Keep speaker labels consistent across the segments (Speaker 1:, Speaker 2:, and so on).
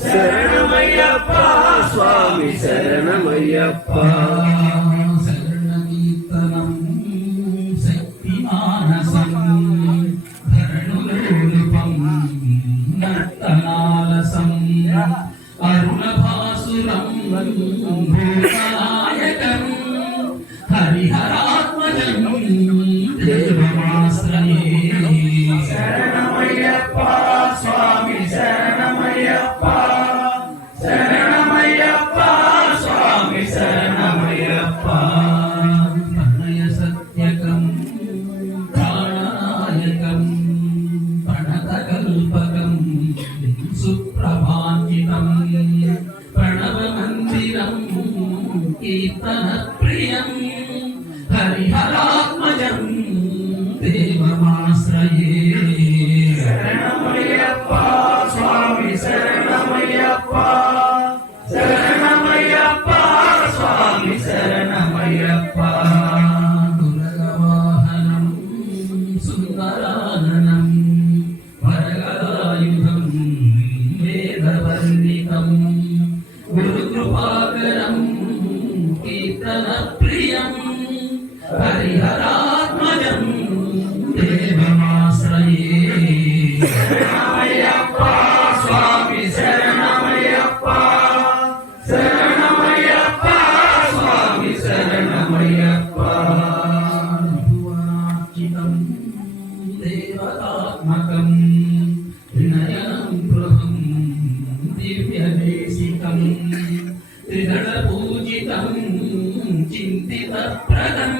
Speaker 1: శరణమయ్యప్ప స్వామి శరణమయ్యప్ప
Speaker 2: శరణకీర్తనం శక్తి మానసం ధరణులూపం నర్తనాలసం అరుణభాసురం భూతనాయకం త్రిదళ పూజితం చింతిత ప్రదం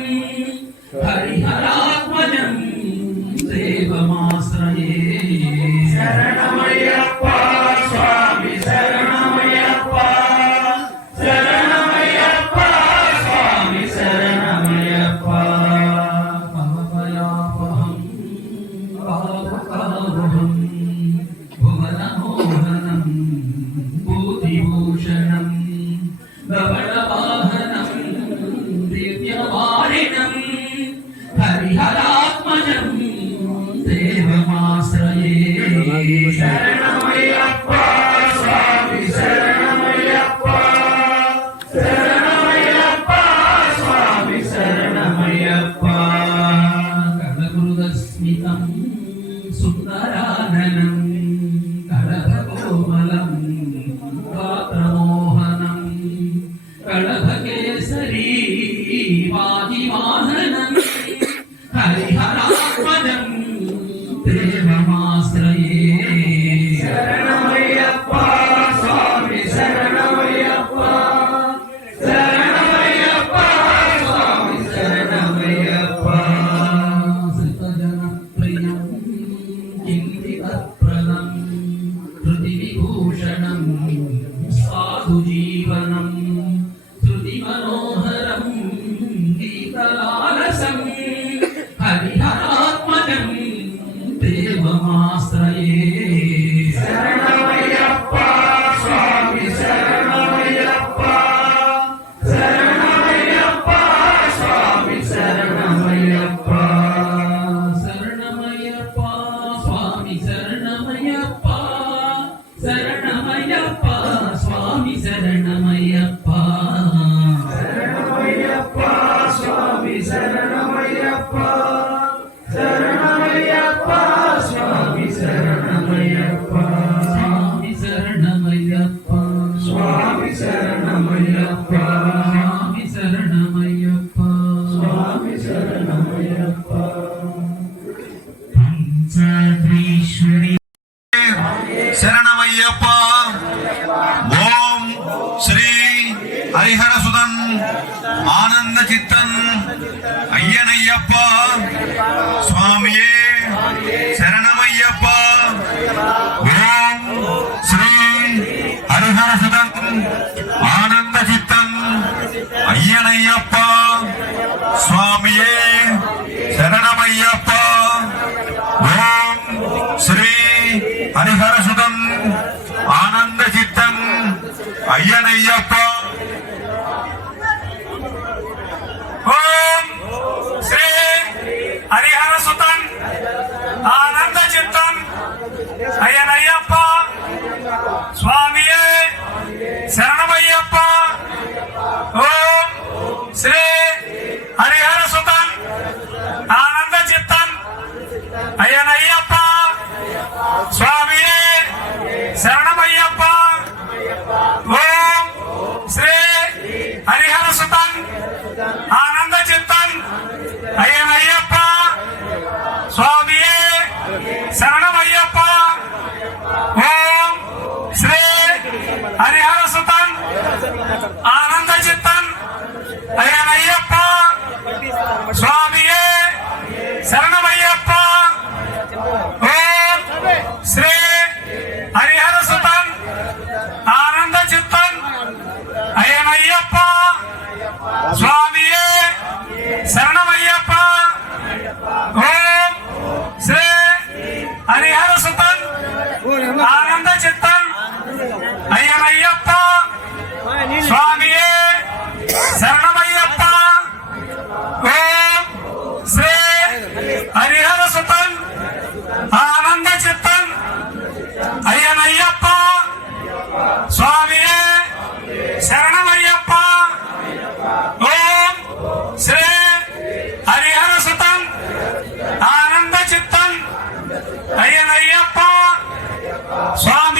Speaker 3: ஹரிஹரசுதன் ஆனந்த சித்தன் ஐயன் ஐயப்பா சுவாமியே சரணமையப்பா ஓம் ஸ்ரீ ஹரிஹரசுதன் ஆனந்த சித்தன் ஐயன் ஐயப்பா சுவாமியே சரணமையப்பா ஸ்ரீ சுவாமி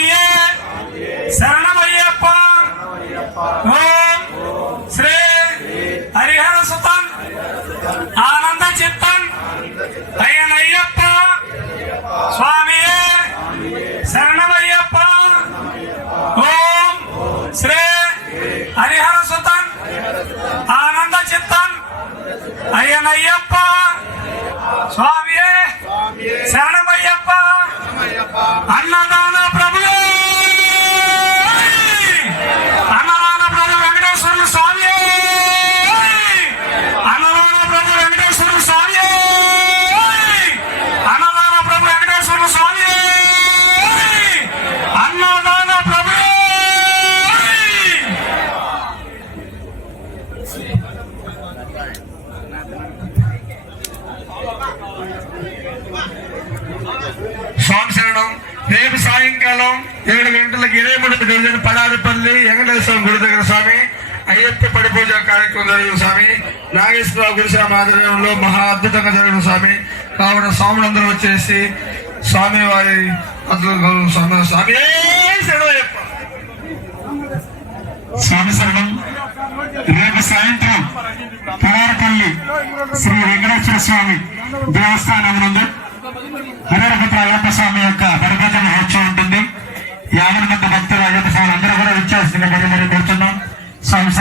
Speaker 3: అయ్యప్ప పడి పూజ కార్యక్రమం జరిగిన స్వామి. నాగేశ్వరరావు గురుస్వామి ఆధ్వర్యంలో మహా అద్భుతంగా జరిగిన స్వామి. కావున స్వాములందరూ వచ్చేసి స్వామి వారి అద్భుతం స్వామి. స్వామి
Speaker 4: స్వామి శరణం. రేపు సాయంత్రం పడారపల్లి శ్రీ వెంకటేశ్వర స్వామి దేవస్థానం నందు హరిహరపుత్ర అయ్యప్ప స్వామి యొక్క పరిపూజ మహోత్సవం ఉంటుంది. యాభై స్వామి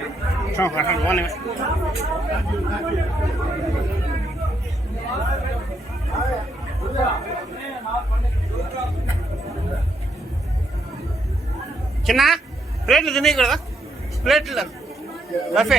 Speaker 4: శరణం
Speaker 5: ప్లేట్లు తినే కదా. ప్లేట్లు రఫే.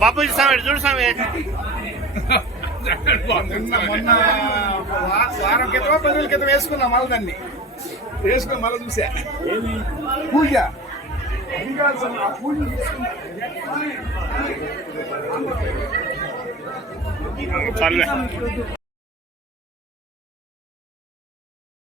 Speaker 5: బాపూజీ స్వామి చూడు స్వామి?
Speaker 6: మొన్న వారం క్రితం పది రోజుల క్రితం వేసుకున్నాం మళ్ళీ దాన్ని. వేసుకుని మళ్ళీ చూసా పూజ అది కాదు సార్, ఆ పూజ చేసుకున్నా.
Speaker 5: చాలులే